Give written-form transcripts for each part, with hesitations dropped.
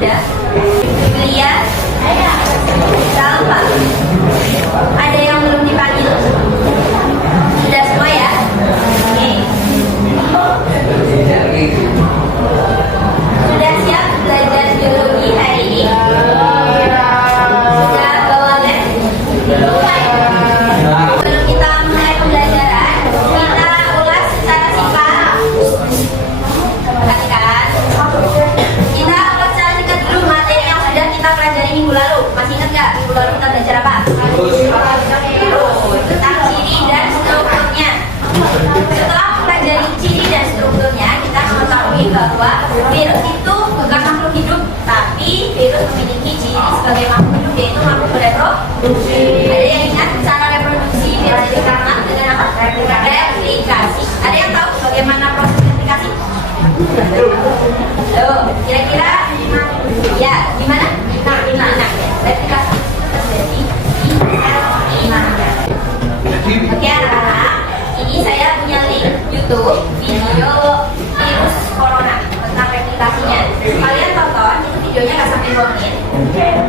Ada Julia, Salva. Ada yang belum dipanggil? Sudah semua ya? Oke. Sudah siap belajar biologi hari ini? Sudah bawa lab? Sebelum kita mulai pembelajaran, kita ulas secara singkat. Perhatikan. Kita ulas secara singkat dulu materi yang sudah kita pelajari minggu lalu. Masih ingat nggak minggu lalu kita belajar apa? Tentang ciri dan strukturnya. Setelah mempelajari ciri dan strukturnya, kita mengetahui bahwa virus itu bukan makhluk hidup, tapi virus memiliki ciri sebagai makhluk hidup, yaitu makhluk bereproduksi. Ada yang ingat cara reproduksi virus itu sama dengan apa? Replikasi. Ada yang tahu bagaimana proses replikasi? Kira-kira ya gimana? Replikasi terjadi di inangnya. Oke anak-anak, ini saya punya link YouTube video virus corona tentang replikasinya. Kalian tonton, itu videonya nggak sampai 2 menit.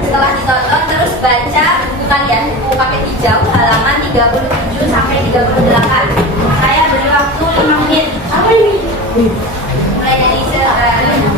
Setelah ditonton terus baca buku kalian, buku paket hijau halaman 37 sampai 38. Saya beri waktu 5 menit. Apa ini? Mulai dari sekarang.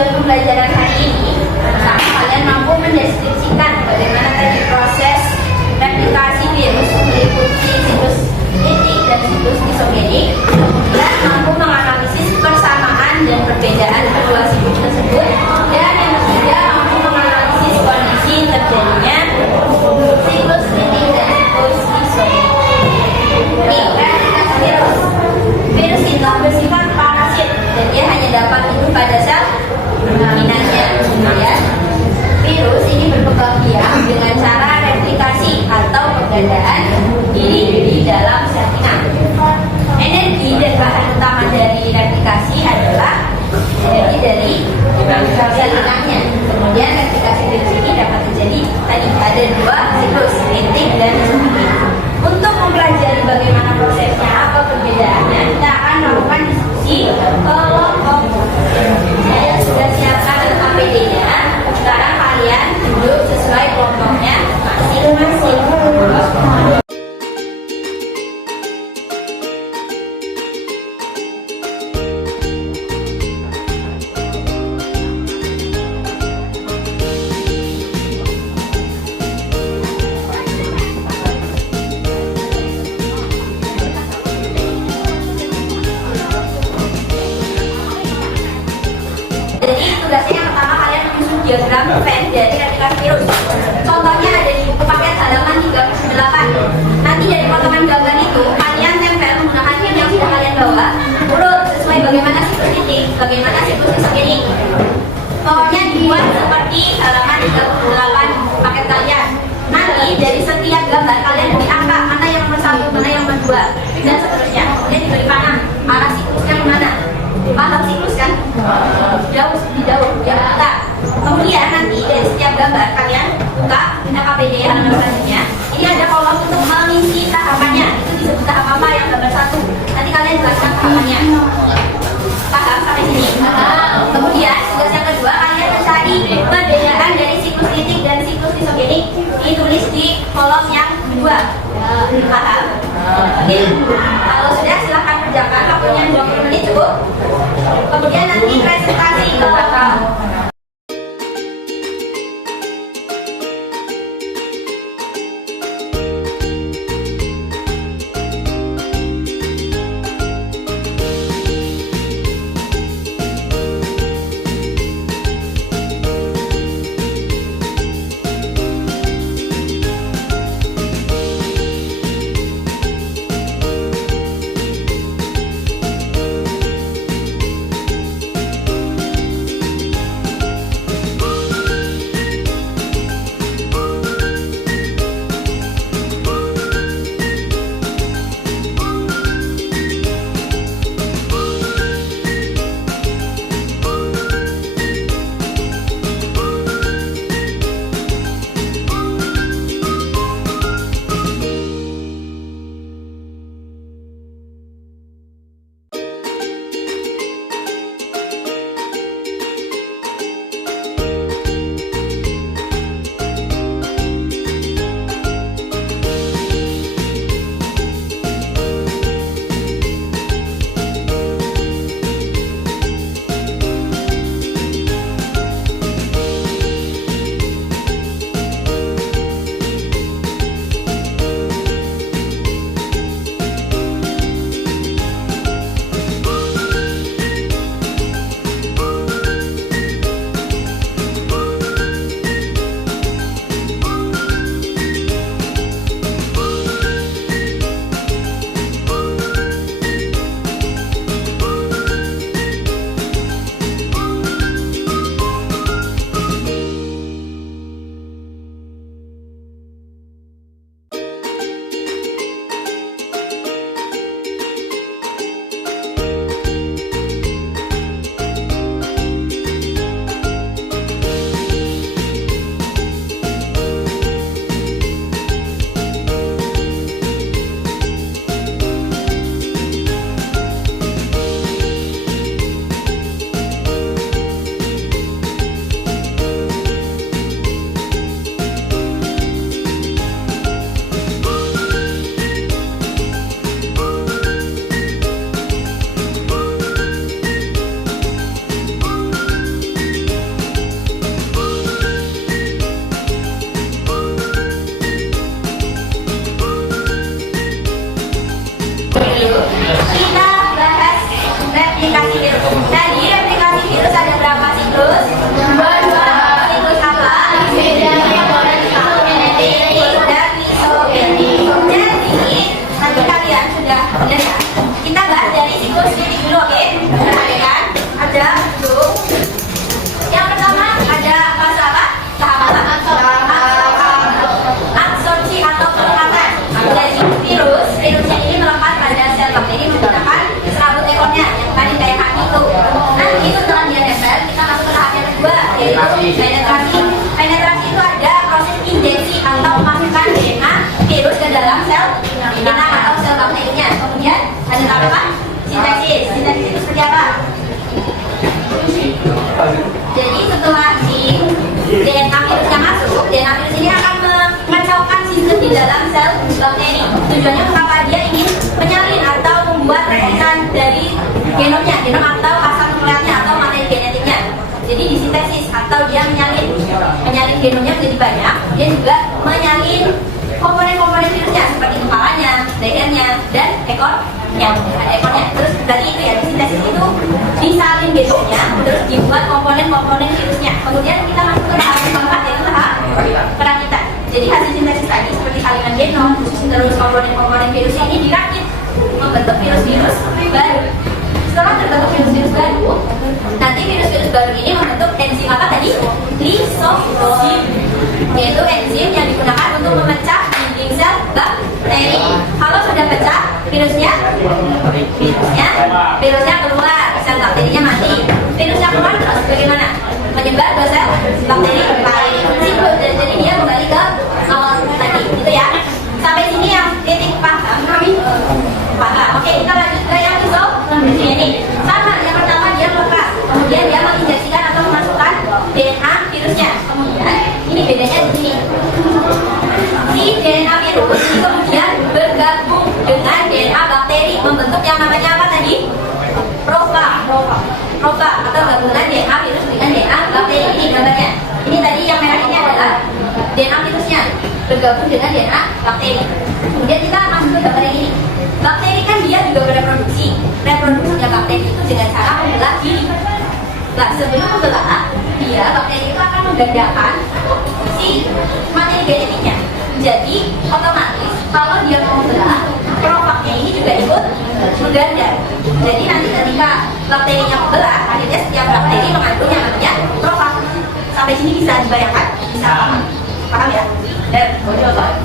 Pembelajaran hari ini, pertama kalian mampu mendeskripsikan bagaimana tadi proses replikasi virus meliputi siklus litik dan siklus isogenik, kemudian mampu menganalisis persamaan dan perbedaan kedua siklus tersebut, dan yang ketiga mampu menganalisis kondisi terjadinya siklus litik dan siklus isogenik. Replikasi virus. Virus itu bersifat parasit dan dia hanya dapat hidup pada sel inangnya. Kemudian virus ini berkembang biak dengan cara replikasi atau penggandaan diri di dalam sel inang. Energi dan bahan utama dari replikasi adalah energi dari sel inangnya. Kemudian replikasi virus ini dapat terjadi tadi ada 2 siklus, litik dan isogenik. Untuk mempelajari bagaimana prosesnya atau perbedaannya, kita akan melakukan diskusi kelompok. Saya sudah siapkan APD-nya. Sekarang kalian duduk sesuai kelompoknya masing-masing. Jadi tugasnya yang pertama kalian menyusun diagram Venn dari replikasi virus. Contohnya ada di buku paket halaman 38. Nanti dari potongan gambar itu kalian tempel menggunakan pen yang sudah kalian bawa, urut sesuai bagaimana siklus litik, bagaimana siklus isogenik. Pokoknya dibuat seperti halaman 38 paket kalian. Nanti dari setiap gambar kalian beri angka mana yang nomor 1, mana yang nomor 2, dan seterusnya. Kemudian diberi panah arah siklusnya kemana. Paham siklus kan? Di jauh ya kita. Kemudian nanti dari setiap gambar kalian buka KPD halaman selanjutnya. Ini ada kolom untuk mengisi tahapannya. Itu disebut tahap apa yang gambar 1. Nanti kalian jelaskan tahapannya. Paham sampai sini? Kemudian tugas yang kedua, kalian mencari perbedaan dari siklus litik dan siklus isogenik. Ditulis di kolom yang kedua. Paham? Oke. Kalau sudah silahkan kerjakan, waktunya 20 menit cukup. Kemudian nanti presentasi ke belakang. yaitu penetrasi. Penetrasi itu ada proses injeksi atau memasukkan DNA virus ke dalam sel inang atau sel bakterinya. Kemudian ada tahapan sintesis. Sintesis itu seperti apa? Jadi setelah si DNA virusnya masuk, DNA virus ini akan mengacaukan sistem di dalam sel bakteri. Tujuannya mengapa dia ingin menyalin atau membuat replikan dari genomnya, genom atau asal nukleatnya atau materi genetiknya. Jadi disintesis atau dia menyalin genomnya menjadi banyak. Dia juga menyalin komponen-komponen virusnya seperti kepalanya, lehernya, dan ekornya. Ada ekornya. Terus tadi itu ya, disintesis itu disalin genomnya, terus dibuat komponen-komponen virusnya. Kemudian kita masuk ke tahap keempat yaitu tahap perakitan. Jadi hasil sintesis tadi seperti salinan genom, terus komponen-komponen virus ini dirakit membentuk virus-virus baru. Setelah terbentuk virus-virus baru, nanti virus-virus baru ini membentuk enzim apa tadi? Lisofil, yaitu enzim yang digunakan untuk memecah dinding sel bakteri. Kalau sudah pecah virusnya keluar, sel bakterinya mati. Virusnya keluar terus bagaimana? Menyebar ke sel bakteri lain. Jadi dia kembali ke awal tadi, gitu ya. Sampai sini yang titik paham kami? Paham. Oke, kita lanjut ke yang ini. Sama, yang pertama dia melepas, kemudian dia menginjeksikan atau memasukkan DNA virusnya. Kemudian ini bedanya di sini. Si DNA virus ini kemudian bergabung dengan DNA bakteri membentuk yang namanya apa tadi? Profa atau gabungan DNA virus dengan DNA bakteri. Ini gambarnya. Ini tadi yang merah ini adalah DNA virusnya bergabung dengan DNA bakteri. Kemudian kita masuk ke gambar yang ini. Bakteri kan dia juga bereproduksi. Reproduksinya bakteri itu dengan cara membelah diri. Nah, sebelum membelah, bakteri itu akan menggandakan si materi genetiknya. Jadi otomatis kalau dia mau membelah, profaknya ini juga ikut mengganda. Jadi nanti ketika bakterinya membelah, akhirnya setiap bakteri mengandung yang namanya profak. Sampai sini bisa dibayangkan, bisa paham ya? Dan gimana?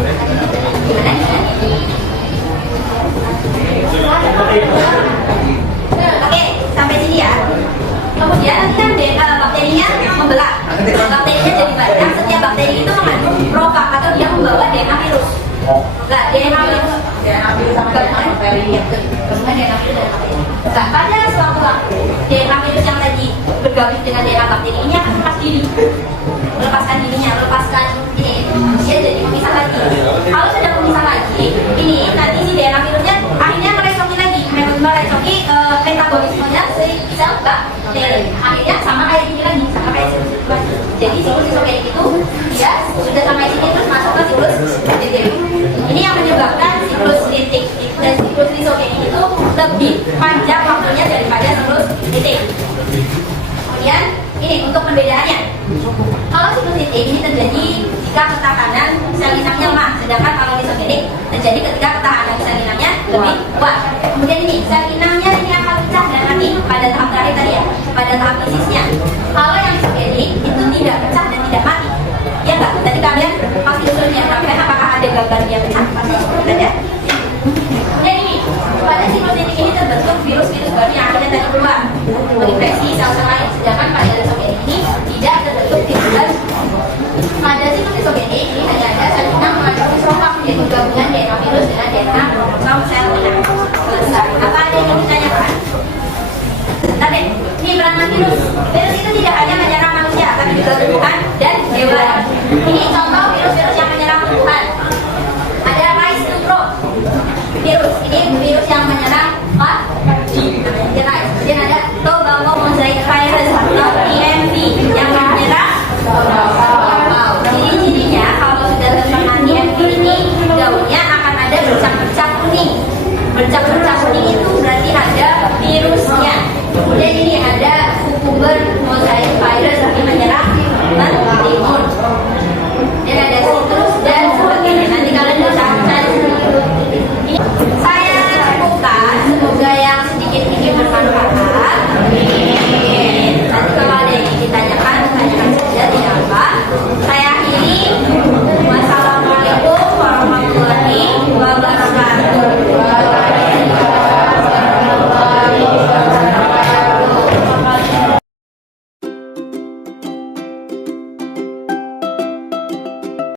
Oke, sampai sini ya. Kemudian nanti kan bakterinya membelah. Bakterinya jadi banyak. Setiap bakteri itu mengandung profak atau dia membawa DNA virus. Nah, DNA virus gabungan DNA virus. Nah, pada suatu waktu DNA virus yang tadi bergabung dengan DNA bakteri ini akan lepas diri, melepaskan dirinya, melepaskan ini, dia jadi memisah lagi. Kalau sudah memisah lagi, ini nanti si DNA virusnya akhirnya meresoki lagi, metabolismenya si sel bakteri. Akhirnya sama kayak gini lagi, sama kayak siklus. Jadi siklus kayak gitu, dia sudah sampai sini terus masuk ke siklus titik. Ini yang menyebabkan siklus titik dan siklus lisogeni itu lebih panjang waktunya daripada siklus titik. Kemudian ini untuk pembedaannya. Kalau siklus titik ini terjadi jika ketahanan sel inangnya lemah, sedangkan kalau lisogenik terjadi ketika ketahanan sel inangnya lebih kuat. Kemudian ini sel inangnya ini akan pecah dan mati pada tahap terakhir tadi ya, pada tahap lisisnya. Kalau yang lisogenik itu tidak pecah dan tidak mati. Ya enggak? Tadi kalian masih usulnya, apakah ada gambar yang pecah? Pasti ada. Kemudian ini pada siklus titik ini terbentuk virus-virus baru yang akhirnya tadi keluar menginfeksi sel-sel lain, sedangkan pada lisogenik ini tidak terbentuk virus baru. Pada siklus lisogenik ini hanya ada sel inang mengandung profak, yaitu gabungan DNA virus dengan DNA kromosom sel inang. Selesai. Apa ada yang ditanyakan? Tapi ini peran virus. Virus itu tidak hanya menyerang manusia, tapi juga tumbuhan dan hewan. Ini contoh